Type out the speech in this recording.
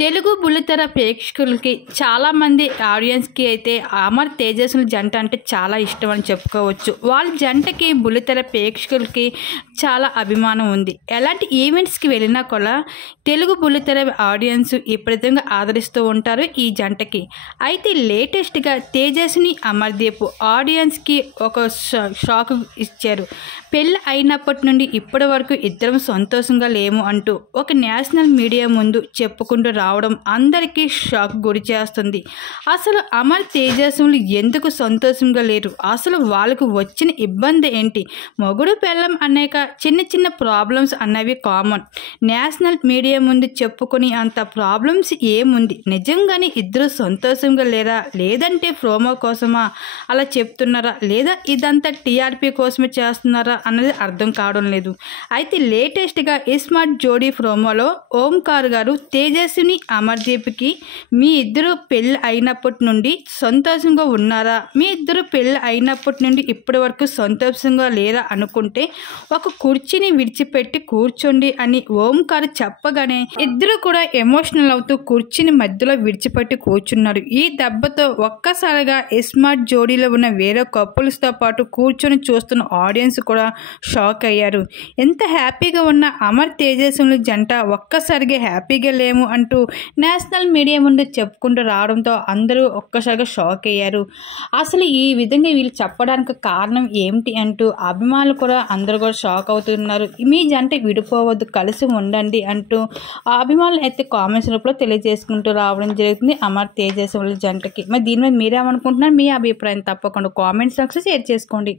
తెలుగు బుల్లితెర ప్రేక్షకులకి చాలామంది ఆడియన్స్కి అయితే అమర్ తేజస్సుల జంట అంటే చాలా ఇష్టం అని చెప్పుకోవచ్చు. వాళ్ళ జంటకి బుల్లితెర ప్రేక్షకులకి చాలా అభిమానం ఉంది. ఎలాంటి ఈవెంట్స్కి వెళ్ళినా కూడా తెలుగు బుల్లితెర ఆడియన్స్ విపరీతంగా ఆదరిస్తూ ఉంటారు ఈ జంటకి. అయితే లేటెస్ట్గా తేజస్విని అమర్దీప్ ఆడియన్స్కి ఒక షాక్ ఇచ్చారు. పెళ్ళి అయినప్పటి నుండి ఇప్పటి వరకు ఇద్దరం సంతోషంగా లేము అంటూ ఒక నేషనల్ మీడియా ముందు చెప్పుకుంటూ రావడం అందరికీ షాక్ గురి చేస్తుంది. అసలు అమర్ తేజస్వులు ఎందుకు సంతోషంగా లేరు? అసలు వాళ్ళకు వచ్చిన ఇబ్బంది ఏంటి? మొగుడు పెళ్ళం అనేక చిన్న చిన్న ప్రాబ్లమ్స్ అన్నవి కామన్. నేషనల్ మీడియా ముందు చెప్పుకొని అంత ప్రాబ్లమ్స్ ఏముంది? నిజంగానే ఇద్దరు సంతోషంగా లేరా, లేదంటే ప్రోమో కోసమా అలా చెప్తున్నారా, లేదా ఇదంతా టీఆర్పీ కోసమే చేస్తున్నారా అన్నది అర్థం కావడం లేదు. అయితే లేటెస్ట్గా ఇస్మార్ట్ జోడీ ప్రోమోలో ఓంకార్ గారు తేజస్విని అమర్దీప్కి మీ ఇద్దరు పెళ్ళి అయినప్పటి నుండి సంతోషంగా ఉన్నారా, మీ ఇద్దరు పెళ్ళి అయినప్పటి నుండి ఇప్పటి వరకు సంతోషంగా లేరా అనుకుంటే ఒక కుర్చీని విడిచిపెట్టి కూర్చోండి అని ఓంకార్ చెప్పగానే ఇద్దరు కూడా ఎమోషనల్ అవుతూ కుర్చీని మధ్యలో విడిచిపెట్టి కూర్చున్నారు. ఈ దెబ్బతో ఒక్కసారిగా ఇస్మార్ట్ జోడీలో ఉన్న వేరే కపుల్స్తో పాటు కూర్చొని చూస్తున్న ఆడియన్స్ కూడా షాక్ అయ్యారు. ఎంత హ్యాపీగా ఉన్న అమర్ తేజస్వుల జంట ఒక్కసారిగా హ్యాపీగా లేము అంటూ నేషనల్ మీడియా ముందు చెప్పుకుంటూ రావడంతో అందరూ ఒక్కసారిగా షాక్ అయ్యారు. అసలు ఈ విధంగా వీళ్ళు చెప్పడానికి కారణం ఏమిటి అంటూ అభిమానులు కూడా అందరూ కూడా షాక్ అవుతున్నారు. మీ జంట విడిపోవద్దు, కలిసి ఉండండి అంటూ ఆ అభిమానులు అయితే కామెంట్స్ రూపంలో తెలియజేసుకుంటూ రావడం జరుగుతుంది అమర్ తేజస్వుల జంటకి. మరి దీని మీద మీరేమనుకుంటున్నారు? మీ అభిప్రాయం తప్పకుండా కామెంట్స్ బాక్స్లో షేర్ చేసుకోండి.